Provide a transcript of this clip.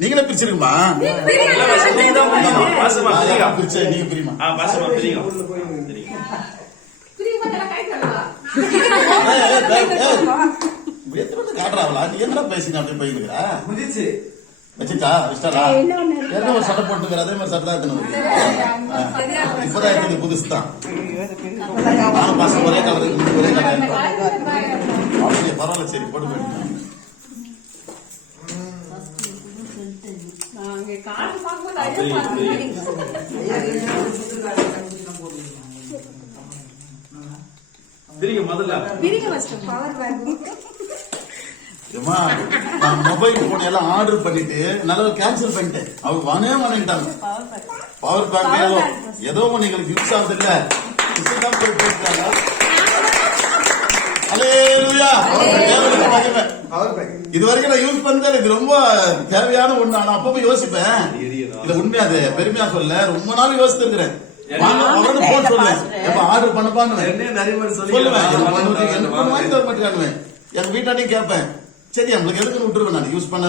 நீங்களே பிரிச்சிருக்குமா பிரிச்சு நீங்க பிரியுமா காட்டுறாங்களா நீ என்ன பேசினா அப்படி போயிருக்கிறா வச்சுட்டா இஷ்டா என்ன ஒரு சட்டை போட்டுக்கிற அதே மாதிரி சட்டை தான் இப்பதான் எடுத்தது புதுசு தான் நானும் பசங்க ஒரே கலர் ஒரே கலர் அப்படியே பரவாயில்ல சரி போட்டு போயிட்டு நான் மொபைல் போன் எல்லாம் ஆர்டர் பண்ணிட்டு நல்லா கேன்சல் பண்ணிட்டேன். அவங்க வாங்கிட்டாங்க பவர் பேங்க் ஏதோ உங்களுக்கு யூஸ் ஆகுது இல்ல இது வரைக்கும் நான் யூஸ் பண்ணேன். இது ரொம்ப தேவையான ஒண்ணு. ஆனா அப்பப்ப யோசிப்பேன் இது உண்மையா அது பெருமையா சொல்ல ரொம்ப நாள் யோசித்து இருக்கிறேன். ஆர்டர் பண்ணப்பான்னு சொல்லுவேன். எங்க வீட்டாண்டையும் கேட்பேன். சரி நம்மளுக்கு எதுக்கு விட்டுருவேன் நான் யூஸ் பண்ண